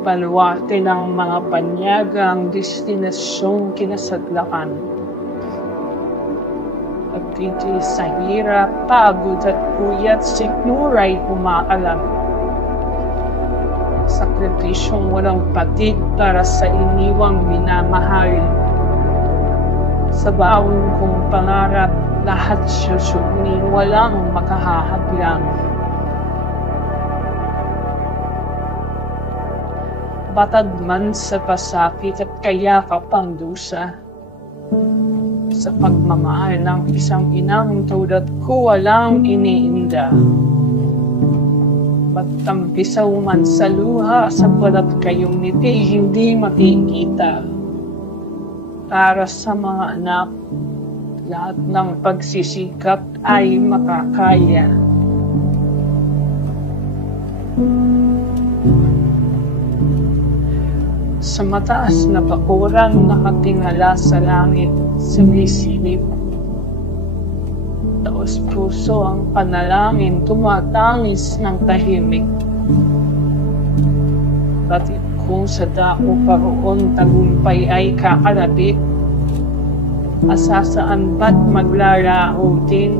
baluarte ng mga banyagang destinasyong kinasadlakan. Pagtitis sa hirap, pagod at puyat, signuray umaalam. Sakripisyong walang patid para sa iniwang minamahal. Sa baon kong pangarap, lahat susunin, walang makahahadlang. Batad man sa pasakit at kaya kapang dusa. Sa pagmamahal ng isang inang tulad ko walang iniinda. Ba't tampisaw man sa luha sa balat kayong ngiti hindi makikita. Para sa mga anak, lahat ng pagsisikap ay makakaya. Sa mataas na bakuran nakatingala sa langit, sumisilip. Taos puso ang panalangin, tumatangis ng tahimik. Batid kung sa dako paroon tagumpay ay kakalapit, asasaan ba't maglalao din,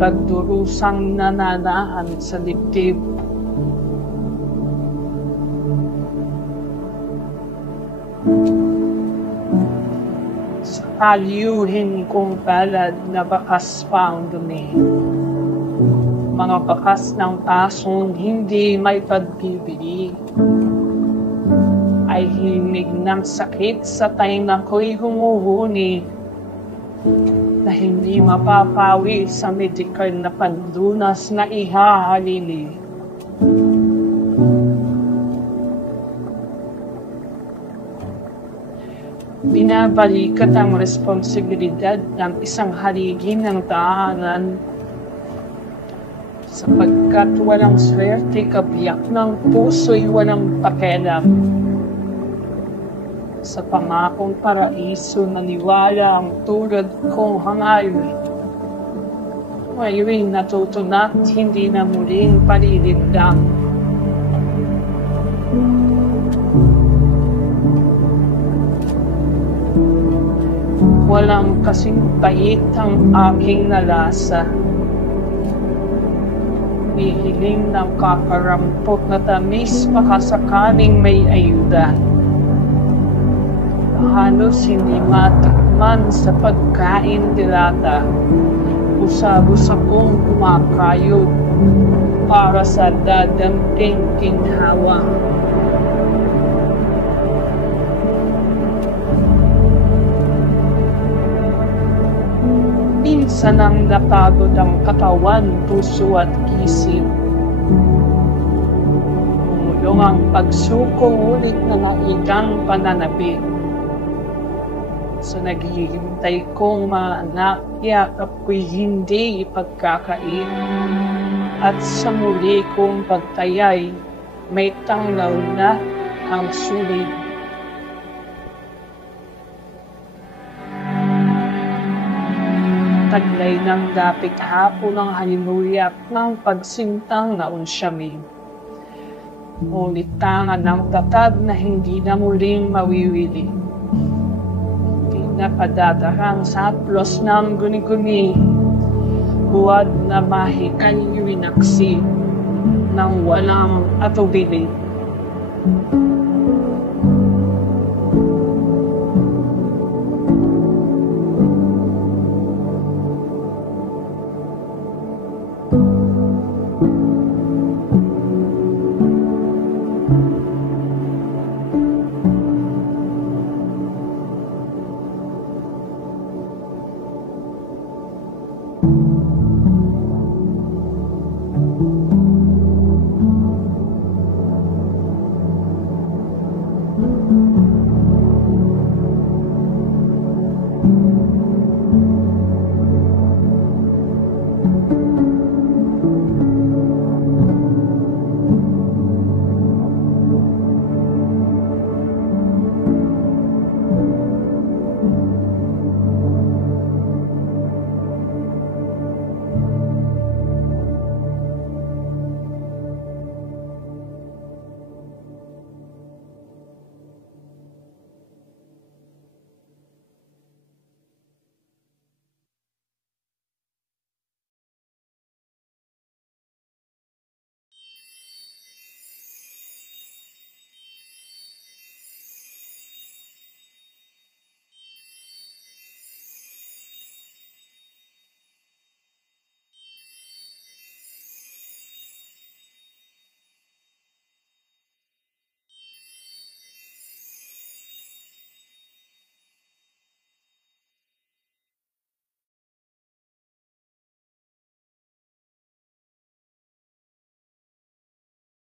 pagdurusang nananahan sa dibdib. Sa kalyuhin kong palad na bakas pa ang dumi. Mga bakas ng pasong hindi may pagbibili. Ay himig ng sakit sa tainga ko'y humuhuni na hindi mapapawi sa medikal na pandunas na ihahalili. Binabalikat ang responsibilidad ng isang haligi ng tahanan sapagkat walang swerte kabiyak ng puso'y walang pakialam. Sa pangakong paraiso naniwala ang tulad kong hangal. Ngayon'y natutunat hindi na muling palilindang. Walang kasing pait ang aking nalasa. Hihiling ng kakarampot na tamis makasakaling may ayuda. Halos hindi matikman sa pagkain dilata. Usabos akong kumakayod para sa dadamping ginhawa. Minsan ang napagod ang katawan, puso at isip. Umulong ang pagsuko, ulit na naigang pananapit. Sa naghihintay kong mga anak, yakap ko'y hindi ipagkakait. At sa muli kong pagtayay, may tanglaw na ang sulit. Taglay ng dapit hapon ng halimuyak ng pagsintang na unsyami. Ngunit tangan ng tatag na hindi na muling mawiwili. Hindi na padadarang sa haplos ng guni-guni. Huwad na mahikay winaksi ng walang atubili.